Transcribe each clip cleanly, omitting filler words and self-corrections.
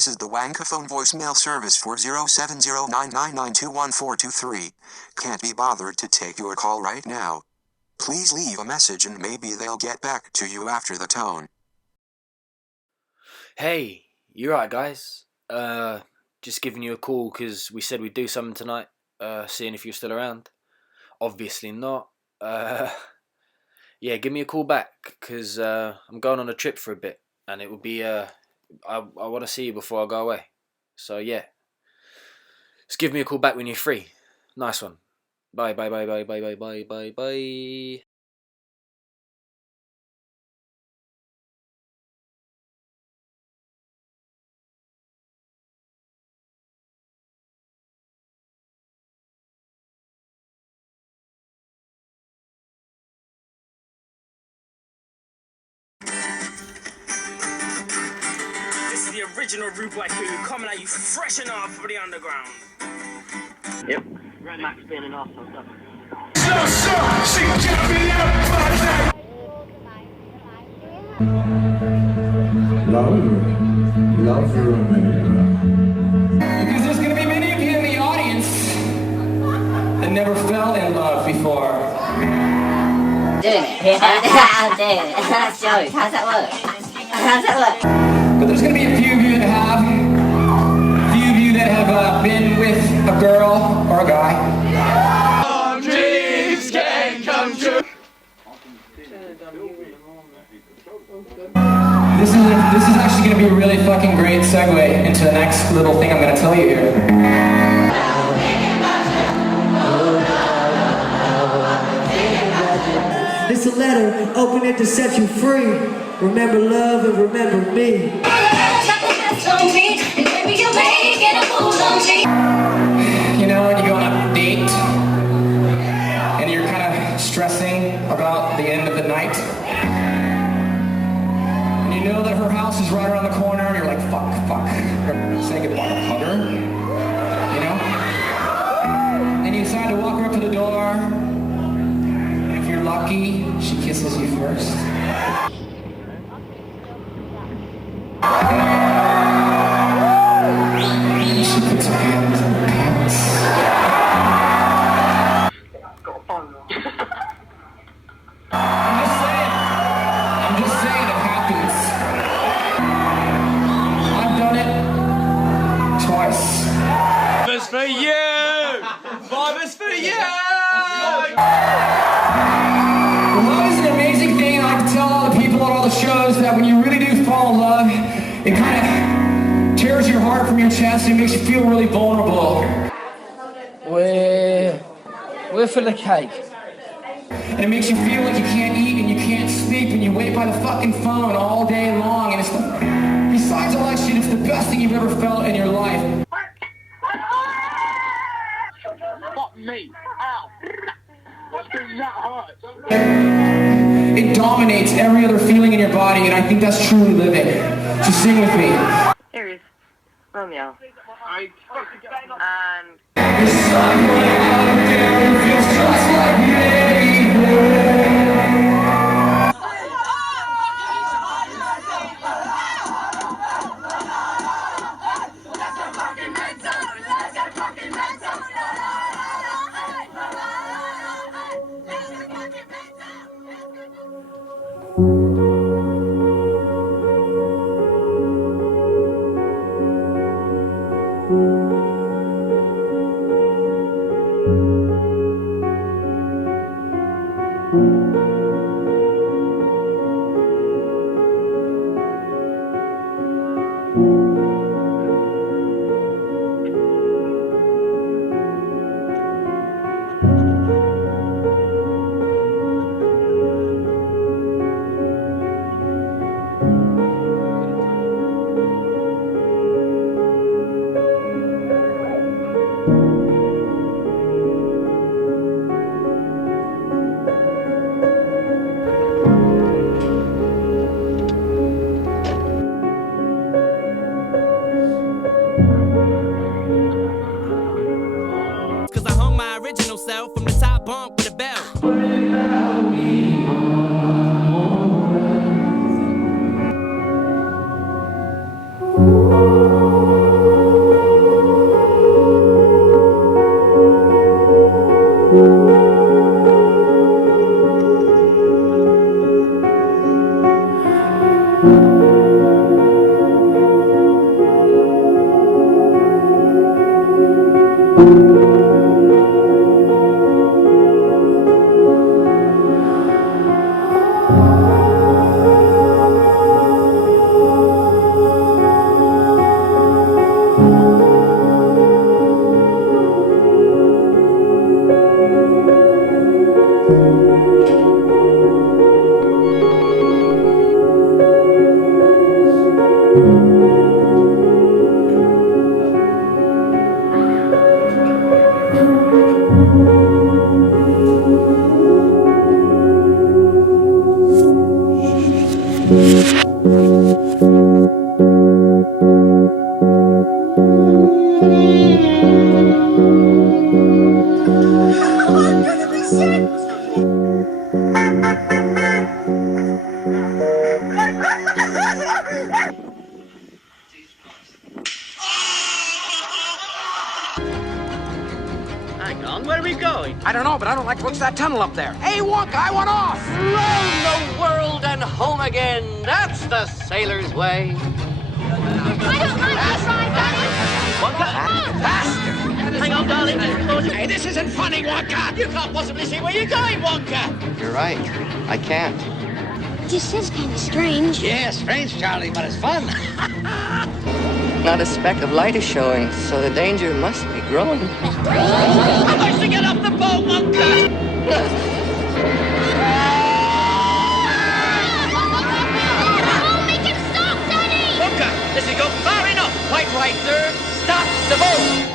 This is the Wankaphone voicemail service for 070999214223. Can't be bothered to take your call right now. Please leave a message and maybe they'll get back to you after the tone. Hey, you right, guys? Just giving you a call because we said we'd do something tonight. Seeing if you're still around. Obviously not. Yeah, give me a call back because I'm going on a trip for a bit, and it would be I want to see you before I go away. So yeah, just give me a call back when you're free. Nice one. Bye. This is the original Rude Boy Crew coming at you fresh enough for the underground. Yep. Max being an arsehole stuff. Love your America. Because there's going to be many of you in the audience that never fell in love before. Doing it. I'm doing it. That's jokes. How's that work? But there's going to be a few of you that have. A few of you that have been with a girl or a guy. Dreams can come true. This is actually going to be a really fucking great segue into the next little thing I'm going to tell you here. It's a letter, open it to set you free. Remember love and remember me. You know, when you go on a date and you're kind of stressing about the end of the night. And you know that her house is right around the corner and you're like, fuck. Say goodbye to hug her. You know? And you decide to walk her up to the door. And if you're lucky, she kisses you first. She puts her hands in her pants. I'm just saying it happens. I've done it twice. Bob is for you! Bob is for you! Love is an amazing thing, and I like to tell all the people at all the shows that when you really do fall in love, it kind of tears your heart from your chest and it makes you feel really vulnerable. We're for the cake. And it makes you feel like you can't eat and you can't sleep and you wait by the fucking phone all day long, and besides all that shit, it's the best thing you've ever felt in your life. Fuck me. Ow. What's been that hurt? It dominates every other feeling in your body, and I think that's truly living. So sing with me. Here is Romeo. And There's someone out there who feels just like me. Ooh. Hang on, where are we going? I don't know, but I don't like to look at that tunnel up there. Hey, Wonka, I want off! Round the world and home again. That's the sailor's way. I don't like this ride, Daddy. Wonka, faster. Hang on, darling. Hey, this isn't funny, Wonka! You can't possibly see where you're going, Wonka. You're right. I can't. This is kind of strange. Yeah, strange, Charlie, but it's fun. Not a speck of light is showing, so the danger must be growing. How much to get off the boat, Wonka? Oh, make him stop, Daddy! Wonka, this has gone far enough. Quite right, sir. Stop the boat.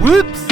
Whoops!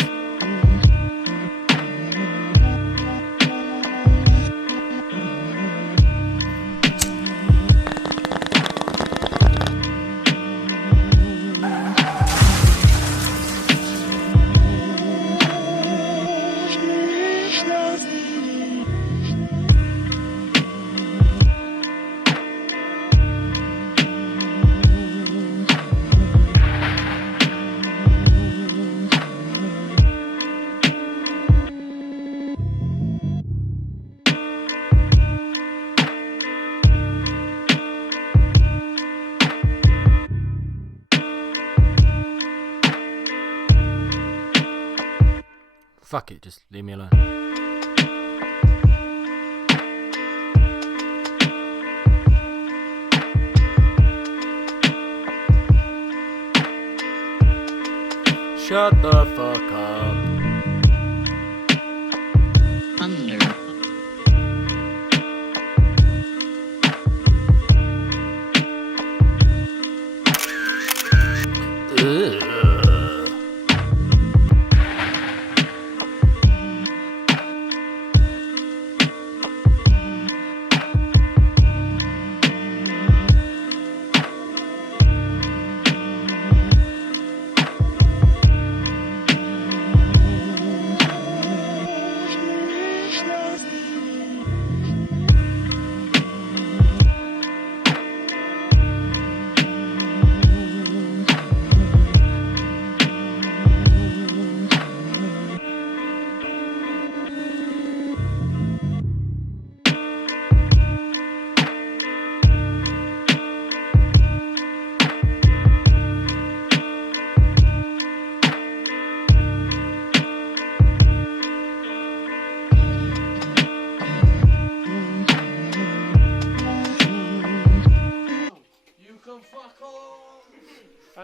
Fuck it, just leave me alone. Shut the fuck up.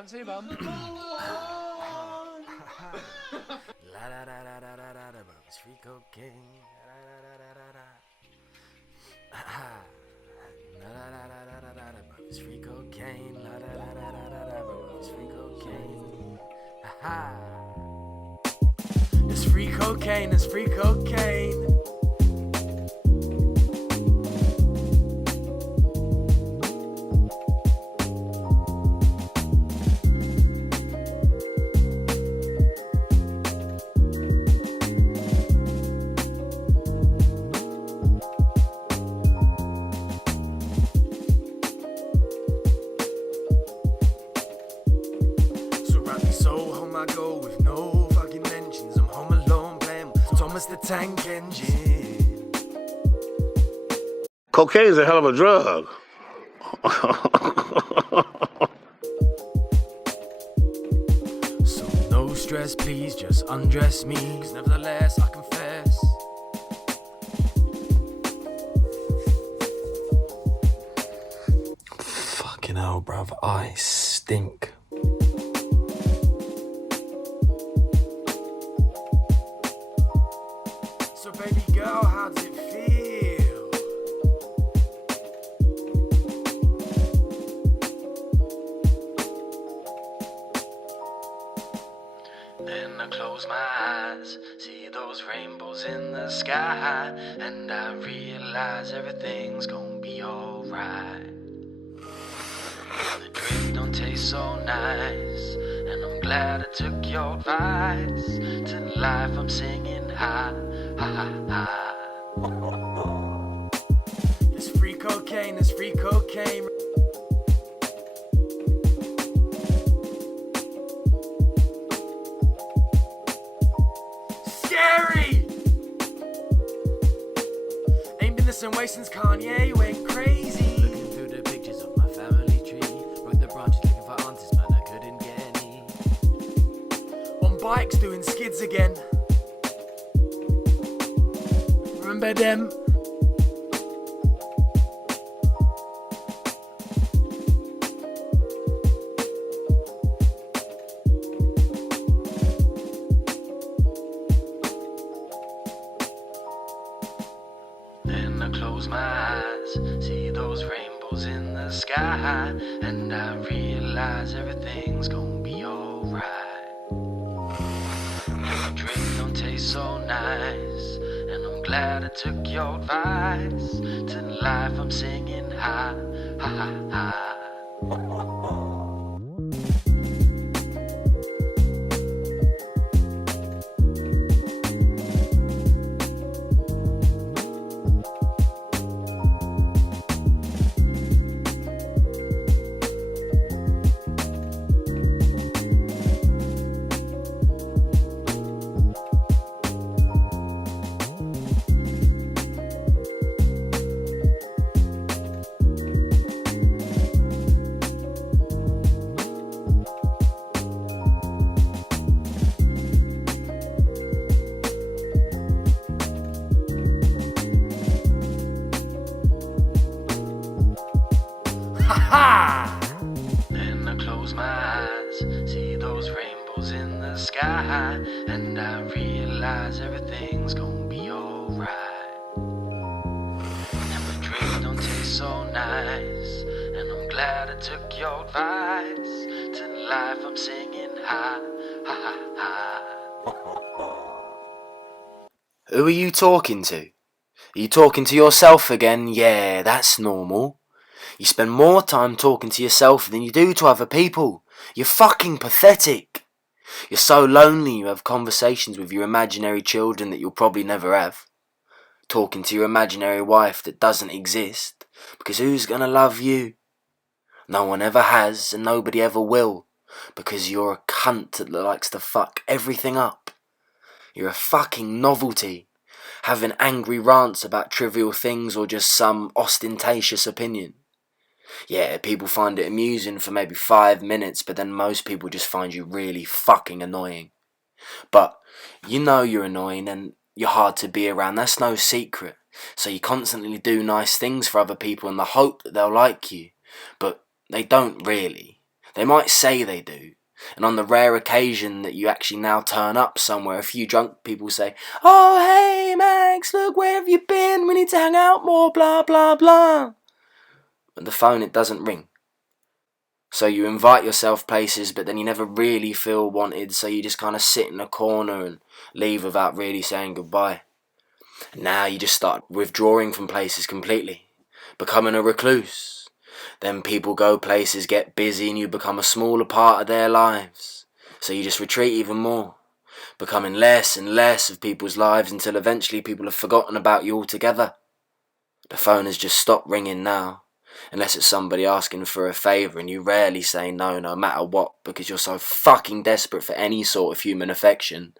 See you, Mum. It's free cocaine. It's free cocaine. It's free cocaine. It's free cocaine. It's free cocaine. So home I go with no fucking mentions. I'm home alone playing Thomas the Tank Engine. Cocaine is a hell of a drug. So no stress, please just undress me, 'cause nevertheless I confess. Fucking hell, bruv, I stink. So baby girl, how does it feel? Then I close my eyes, see those rainbows in the sky, and I realize everything's gonna be alright. The drink don't taste so nice, and I'm glad I took your advice. To life I'm singing high, high, high. It's free cocaine, it's free cocaine. Scary! Ain't been the same way since Kanye went crazy. Looking through the pictures of my family tree, broke the branches looking for answers, man, I couldn't get any. On bikes doing skids again. Remember them? Then I close my eyes, see those rainbows in the sky, and I realize everything's gonna be alright. And the drink don't taste so nice, and I'm glad I took your advice. To life I'm singing high, high, high. Then I close my eyes, see those rainbows in the sky, and I realize everything's gonna be alright. And the drink don't taste so nice, and I'm glad I took your advice. To life I'm singing high, high, high. Who are you talking to? Are you talking to yourself again? Yeah, that's normal. You spend more time talking to yourself than you do to other people. You're fucking pathetic. You're so lonely you have conversations with your imaginary children that you'll probably never have. Talking to your imaginary wife that doesn't exist. Because who's gonna love you? No one ever has and nobody ever will. Because you're a cunt that likes to fuck everything up. You're a fucking novelty. Having angry rants about trivial things or just some ostentatious opinion. Yeah, people find it amusing for maybe 5 minutes, but then most people just find you really fucking annoying. But you know you're annoying and you're hard to be around, that's no secret. So you constantly do nice things for other people in the hope that they'll like you. But they don't really. They might say they do, and on the rare occasion that you actually now turn up somewhere, a few drunk people say, "Oh, hey, Max, look, where have you been? We need to hang out more, blah, blah, blah." But the phone, it doesn't ring. So you invite yourself places, but then you never really feel wanted, so you just kind of sit in a corner and leave without really saying goodbye. And now you just start withdrawing from places completely, becoming a recluse. Then people go places, get busy, and you become a smaller part of their lives. So you just retreat even more, becoming less and less of people's lives until eventually people have forgotten about you altogether. The phone has just stopped ringing now, unless it's somebody asking for a favour, and you rarely say no, no matter what, because you're so fucking desperate for any sort of human affection.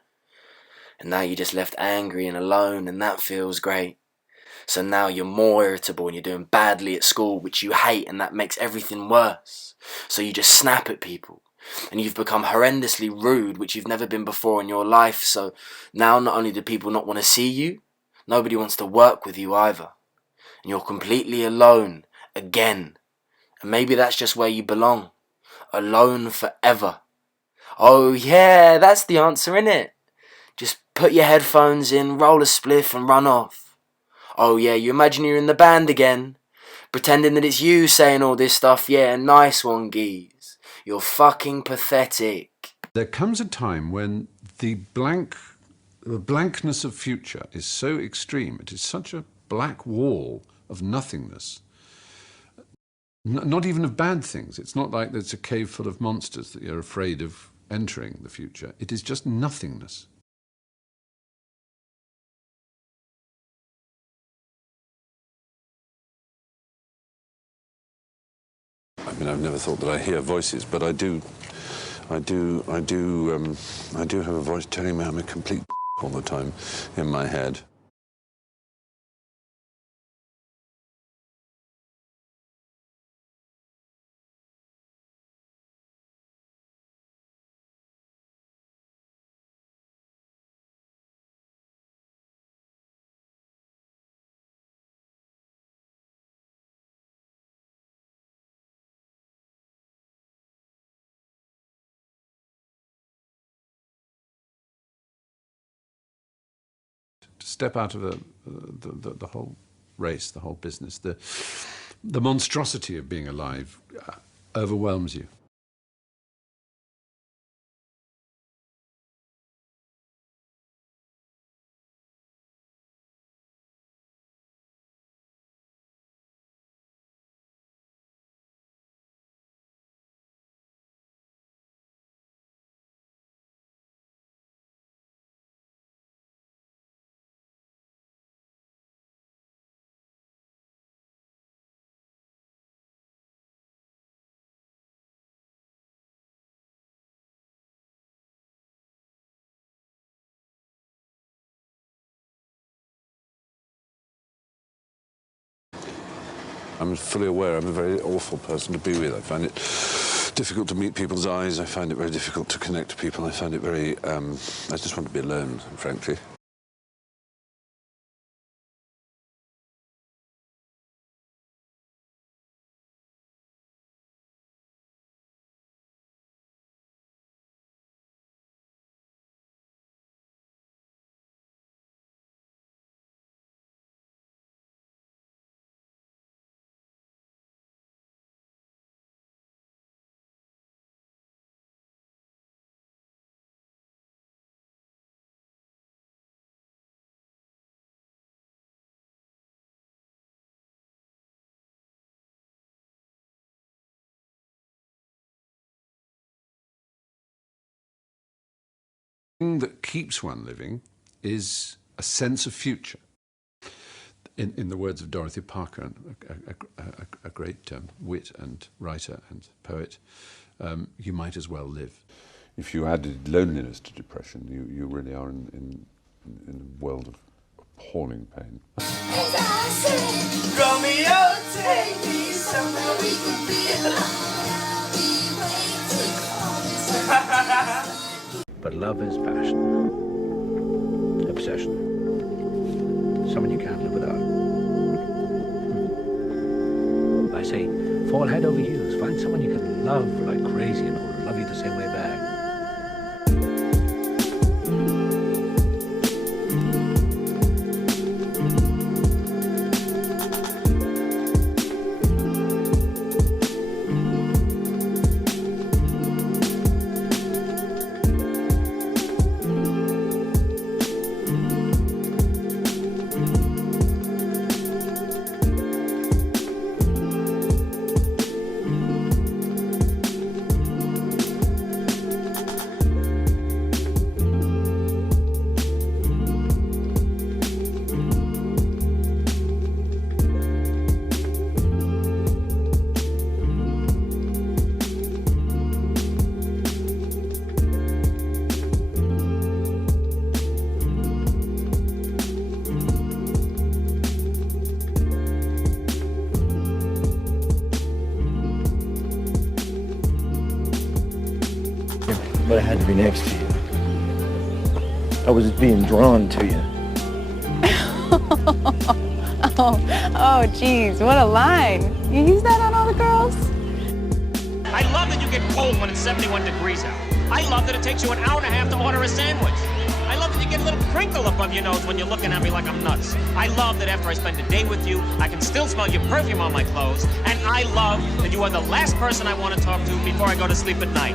And now you're just left angry and alone, and that feels great. So now you're more irritable and you're doing badly at school, which you hate, and that makes everything worse. So you just snap at people, and you've become horrendously rude, which you've never been before in your life. So now not only do people not want to see you, nobody wants to work with you either. And you're completely alone again. And maybe that's just where you belong. Alone forever. Oh yeah, that's the answer, innit? Just put your headphones in, roll a spliff and run off. Oh yeah, you imagine you're in the band again, pretending that it's you saying all this stuff. Yeah, nice one, geez. You're fucking pathetic. There comes a time when the blankness of future is so extreme, it is such a black wall of nothingness, not even of bad things. It's not like there's a cave full of monsters that you're afraid of entering the future. It is just nothingness. I mean, I've never thought that I hear voices, but I do have a voice telling me I'm a complete all the time in my head. To step out of the whole race, the whole business, the monstrosity of being alive overwhelms you. I'm fully aware I'm a very awful person to be with. I find it difficult to meet people's eyes. I find it very difficult to connect to people. I find it very... I just want to be alone, frankly. The thing that keeps one living is a sense of future. In the words of Dorothy Parker, a great wit and writer and poet, you might as well live. If you added loneliness to depression, you really are in a world of appalling pain. Romeo, take me somewhere we can be. But love is passion, obsession, someone you can't live without. I say, fall head over heels, find find someone you can love like crazy and who'll love you the same way back. But I had to be next to you. I was being drawn to you. Oh, geez, what a line. You use that on all the girls? I love that you get cold when it's 71 degrees out. I love that it takes you an hour and a half to order a sandwich. I love that you get a little crinkle above your nose when you're looking at me like I'm nuts. I love that after I spend a day with you, I can still smell your perfume on my clothes. And I love that you are the last person I want to talk to before I go to sleep at night.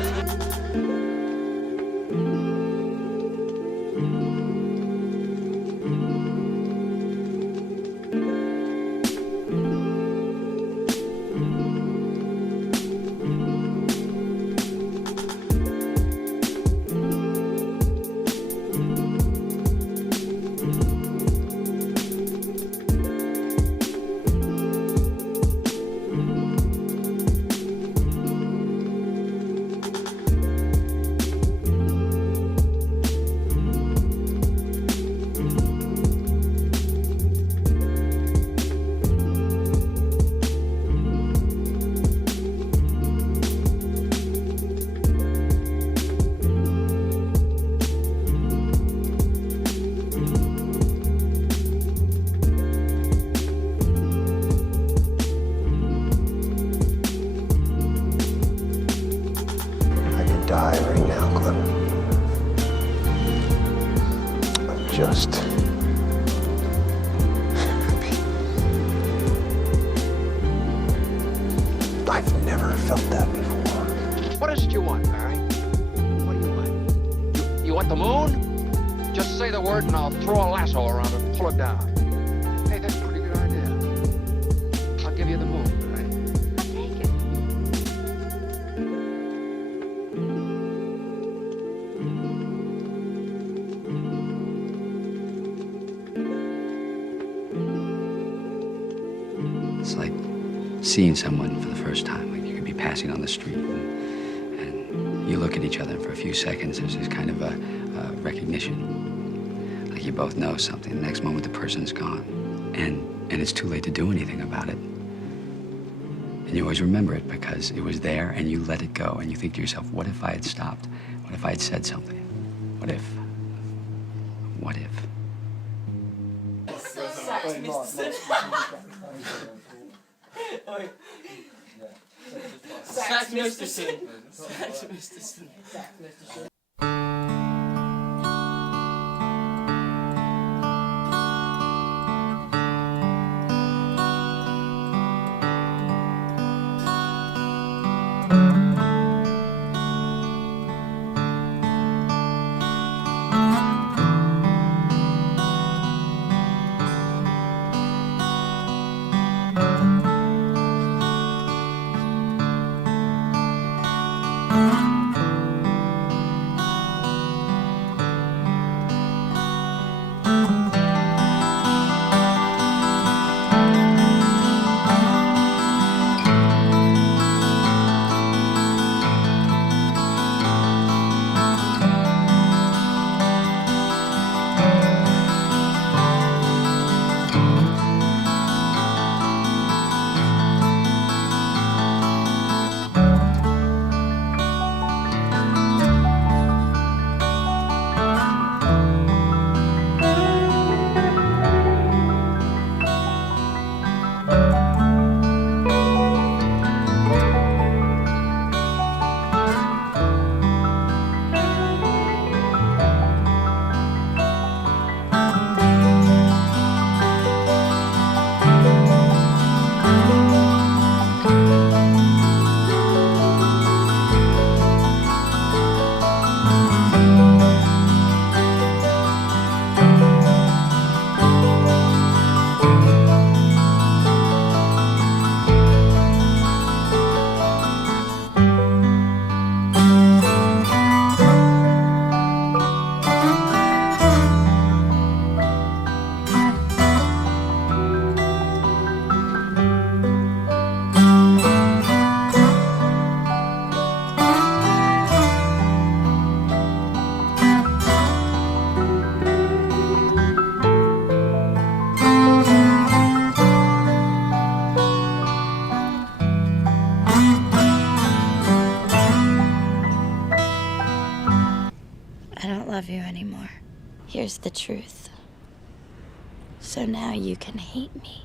Die right now, Clem. I'm just happy. I've never felt that before. What is it you want, Barry? What do you want? You want the moon? Just say the word and I'll throw a lasso around it and pull it down. Hey, that's a pretty good idea. I'll give you the moon, Barry. I'll take it. It's like seeing someone for the first time. Like you could be passing on the street and you look at each other, and for a few seconds there's this kind of a recognition. Like you both know something. The next moment the person's gone. And it's too late to do anything about it. And you always remember it because it was there and you let it go. And you think to yourself, what if I had stopped? What if I had said something? What if? What if? Sisterson. I don't love you anymore. Here's the truth. So now you can hate me.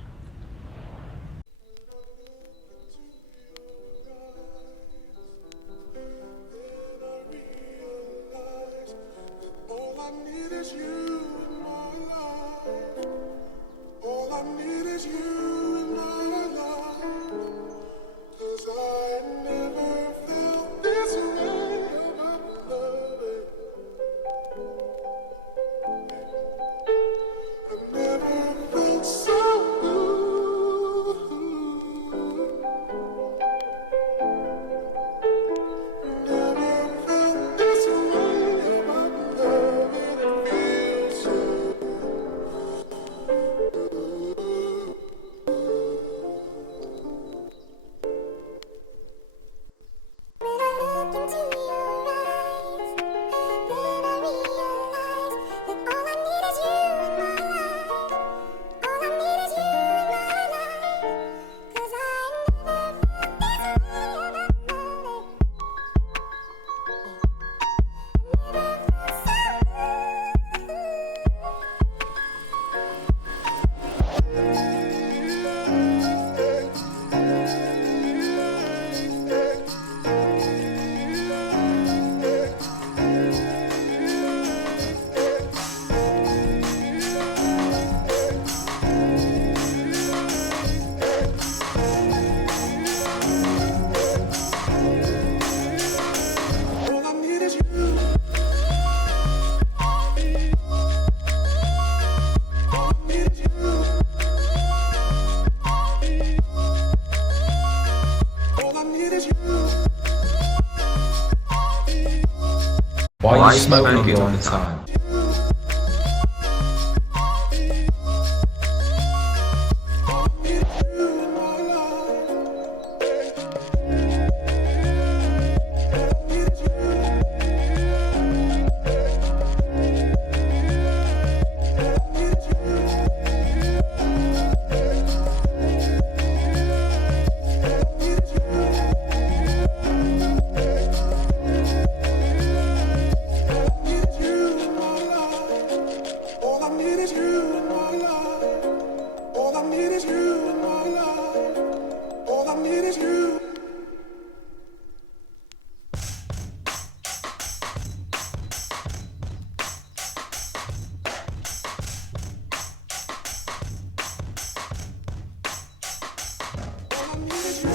Why are you smoking all the time?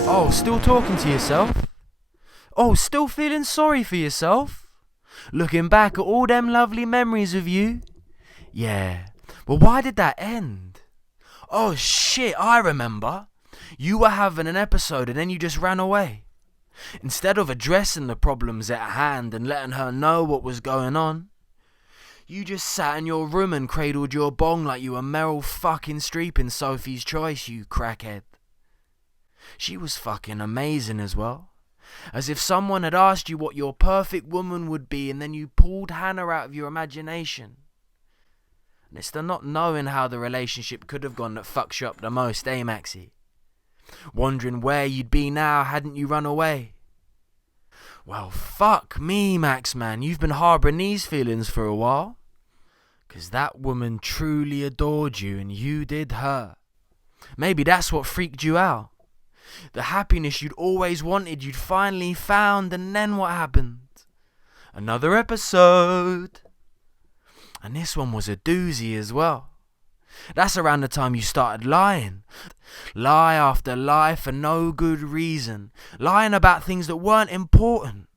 Oh, still talking to yourself? Oh, still feeling sorry for yourself? Looking back at all them lovely memories of you? Yeah, well, why did that end? Oh shit, I remember. You were having an episode and then you just ran away. Instead of addressing the problems at hand and letting her know what was going on, you just sat in your room and cradled your bong like you were Meryl fucking Streep in Sophie's Choice, you crackhead. She was fucking amazing as well. As if someone had asked you what your perfect woman would be and then you pulled Hannah out of your imagination. And it's the not knowing how the relationship could have gone that fucks you up the most, eh, Maxie? Wondering where you'd be now hadn't you run away. Well, fuck me, Max, man. You've been harbouring these feelings for a while. 'Cause that woman truly adored you and you did her. Maybe that's what freaked you out. The happiness you'd always wanted, you'd finally found, and then what happened? Another episode. And this one was a doozy as well. That's around the time you started lying. Lie after lie for no good reason. Lying about things that weren't important.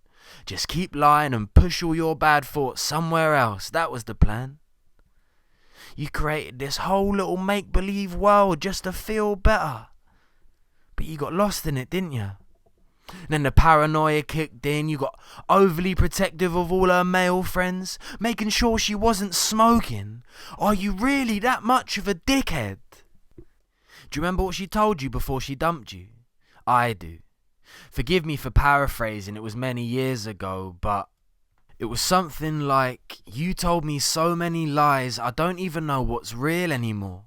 Just keep lying and push all your bad thoughts somewhere else. That was the plan. You created this whole little make-believe world just to feel better. But you got lost in it, didn't you? Then the paranoia kicked in. You got overly protective of all her male friends, making sure she wasn't smoking. Are you really that much of a dickhead? Do you remember what she told you before she dumped you? I do. Forgive me for paraphrasing, it was many years ago, but it was something like, you told me so many lies, I don't even know what's real anymore.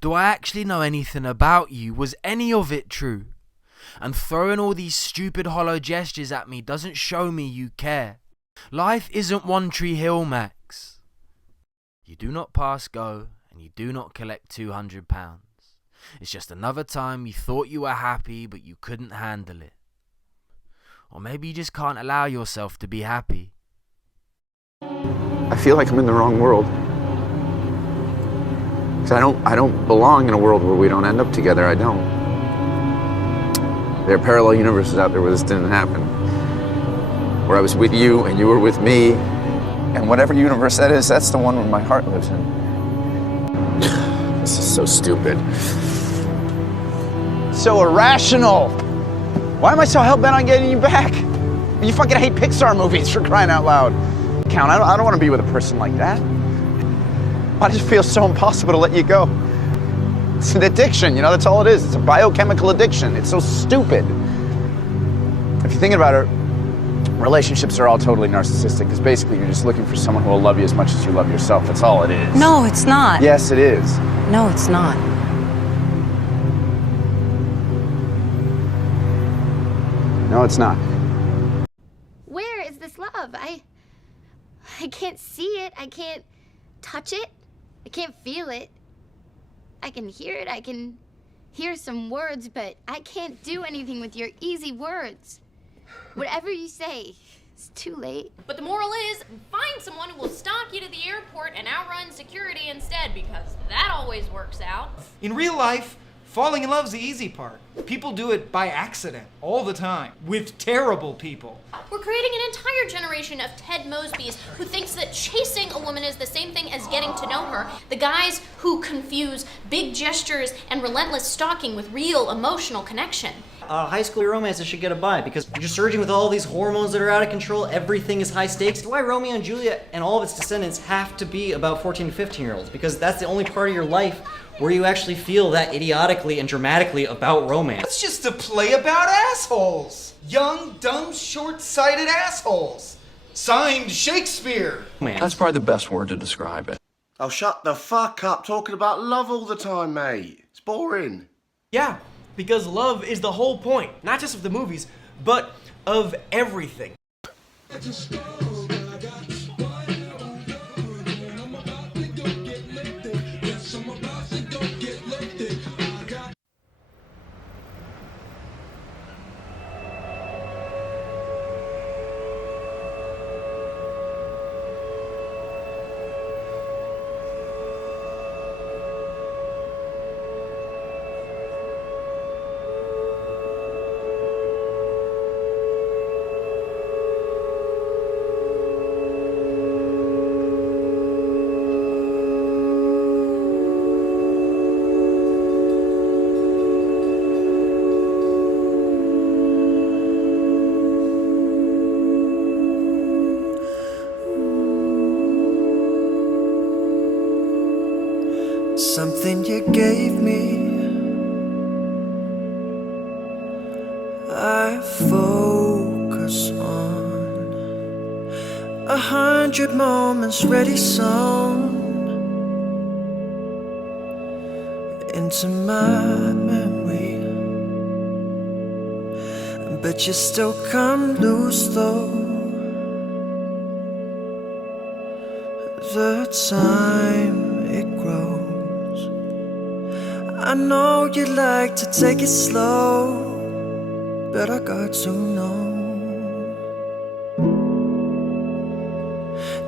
Do I actually know anything about you? Was any of it true? And throwing all these stupid hollow gestures at me doesn't show me you care. Life isn't One Tree Hill, Max. You do not pass go, and you do not collect £200. It's just another time you thought you were happy, but you couldn't handle it. Or maybe you just can't allow yourself to be happy. I feel like I'm in the wrong world. 'Cause I don't belong in a world where we don't end up together. I don't. There are parallel universes out there where this didn't happen. Where I was with you and you were with me. And whatever universe that is, that's the one where my heart lives in. This is so stupid. So irrational. Why am I so hell-bent on getting you back? You fucking hate Pixar movies, for crying out loud. Count, I don't want to be with a person like that. I just feel so impossible to let you go. It's an addiction, you know, that's all it is. It's a biochemical addiction. It's so stupid. If you think about it, relationships are all totally narcissistic, because basically you're just looking for someone who will love you as much as you love yourself. That's all it is. No, it's not. Yes, it is. No, it's not. No, it's not. Where is this love? I can't see it. I can't touch it. I can't feel it. I can hear it. I can hear some words, but I can't do anything with your easy words. Whatever you say, it's too late. But the moral is, find someone who will stalk you to the airport and outrun security instead, because that always works out. In real life, falling in love's the easy part. People do it by accident, all the time, with terrible people. We're creating an entire generation of Ted Mosbys who thinks that chasing a woman is the same thing as getting to know her. The guys who confuse big gestures and relentless stalking with real emotional connection. High school romances should get a bye because you're surging with all these hormones that are out of control. Everything is high stakes. That's why Romeo and Juliet and all of its descendants have to be about 14 and 15-year-olds, because that's the only part of your life where you actually feel that idiotically and dramatically about romance. It's just a play about assholes. Young, dumb, short-sighted assholes. Signed, Shakespeare. Man. That's probably the best word to describe it. Oh, shut the fuck up talking about love all the time, mate. It's boring. Yeah, because love is the whole point, not just of the movies, but of everything. Something you gave me, I focus on 100 moments ready sewn into my memory, but you still come loose though. The time it grows, I know you like to take it slow, but I got to know.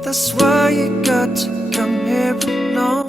That's why you got to come here alone.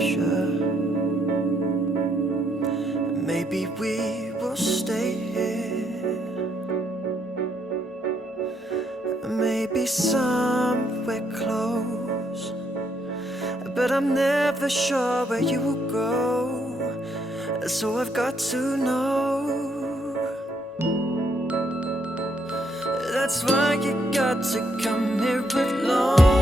future. Maybe we will stay here. Maybe somewhere close. But I'm never sure where you will go. So I've got to know. That's why you got to come here alone.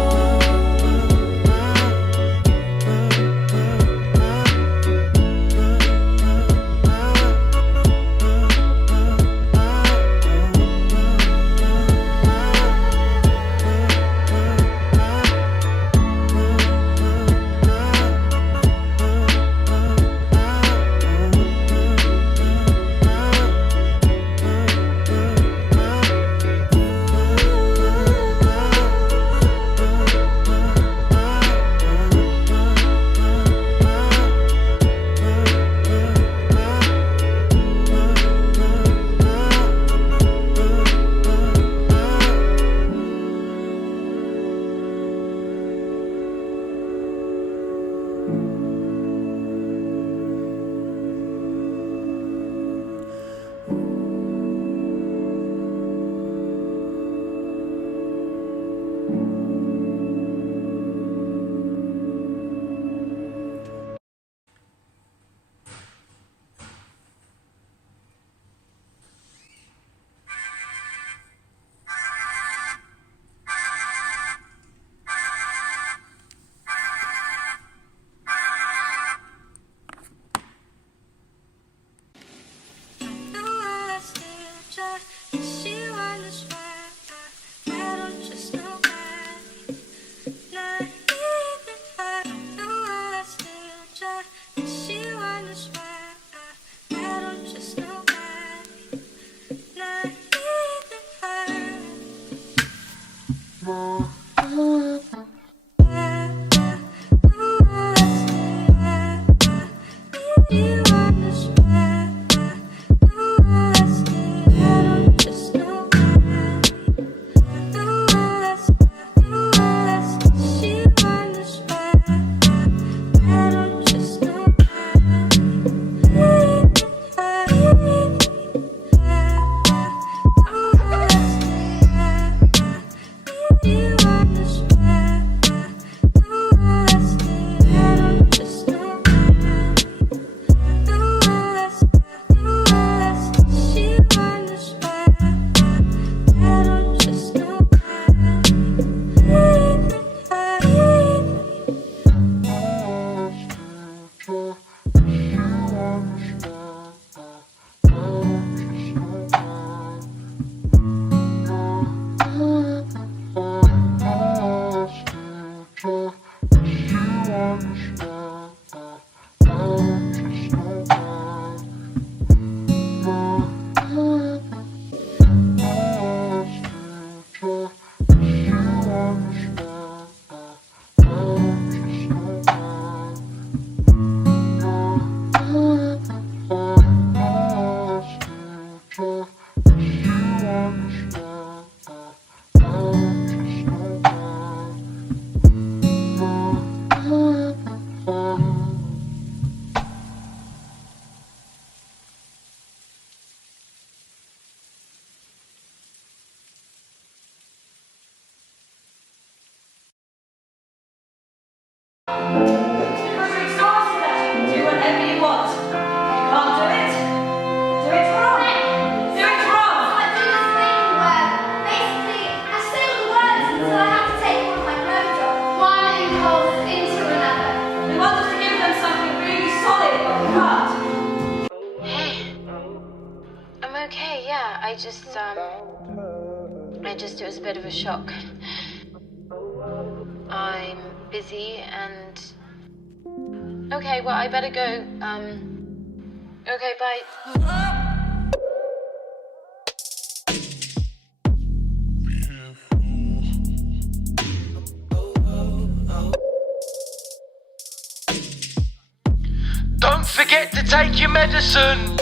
It was a bit of a shock. I'm busy and... Okay, well, I better go. Okay, bye. Don't forget to take your medicine.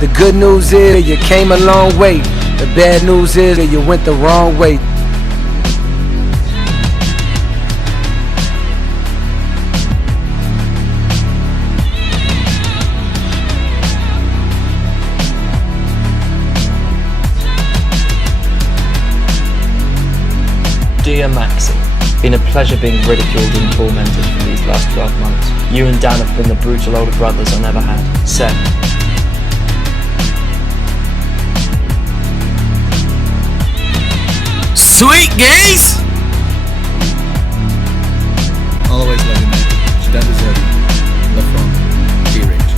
The good news is you came a long way. The bad news is that you went the wrong way. Dear Maxie, been a pleasure being ridiculed and tormented for these last 12 months. You and Dan have been the brutal older brothers I never had. Seth. Sweet geese! I'll always love you, mate. You don't deserve it. Love from D-Rich.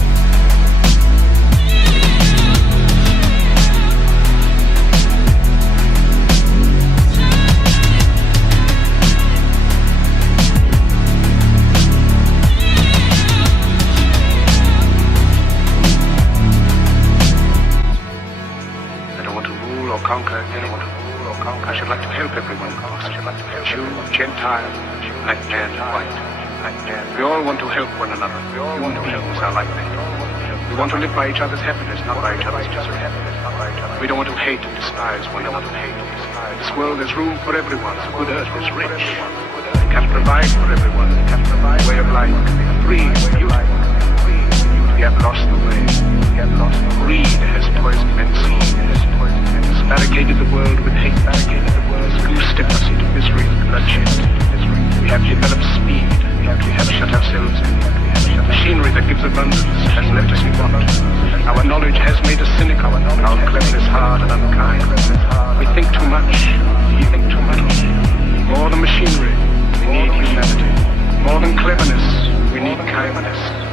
I should like to help everyone. Jew, Gentile, black man, white. We all want to help one another. Human beings are like that. We want to live by each other's happiness, not by each other's misery. We don't want to hate and despise one another. This world has room for everyone. The good earth is rich. It can provide for everyone. A way of life, free and beautiful. We have lost the way. Greed has poisoned men's souls. Barricaded the world with hate, goose-stepped us into misery and bloodshed. We have developed speed, we have shut ourselves in. Machinery that gives abundance has left us in want. Our knowledge has made us cynical, our cleverness hard and unkind. We think too much, More than machinery, we need humanity. More than cleverness, we need kindness.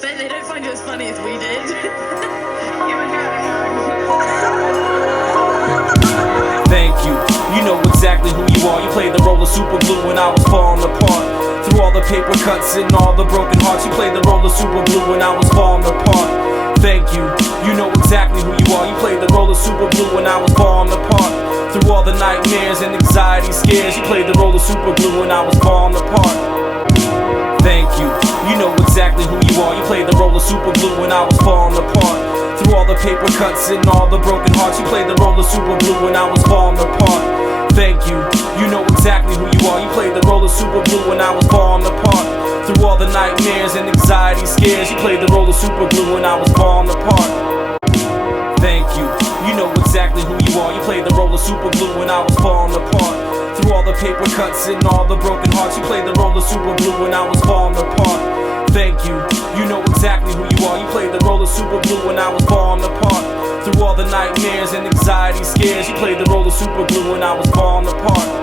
Bet they don't find it as funny as we did. Thank you. You know exactly who you are. You played the role of super glue when I was falling apart. Through all the paper cuts and all the broken hearts, you played the role of super glue when I was falling apart. Thank you. You know exactly who you are. You played the role of super glue when I was falling apart. Through all the nightmares and anxiety scares, you played the role of super glue when I was falling apart. Thank you. You know exactly who you are. You played the role of super glue when I was falling apart. Through all the paper cuts and all the broken hearts, you played the role of super glue when I was falling apart. Thank you. You know exactly who you are. You played the role of super glue when I was falling apart. Through all the nightmares and anxiety scares, you played the role of super glue when I was falling apart. Thank you. You know exactly who you are. You played the role of super glue when I was falling apart. Through all the paper cuts and all the broken hearts, you played the role of super glue when I was falling apart. Thank you. You know exactly who you are. You played the role of super glue when I was falling apart. Through all the nightmares and anxiety scares, you played the role of super glue when I was falling apart.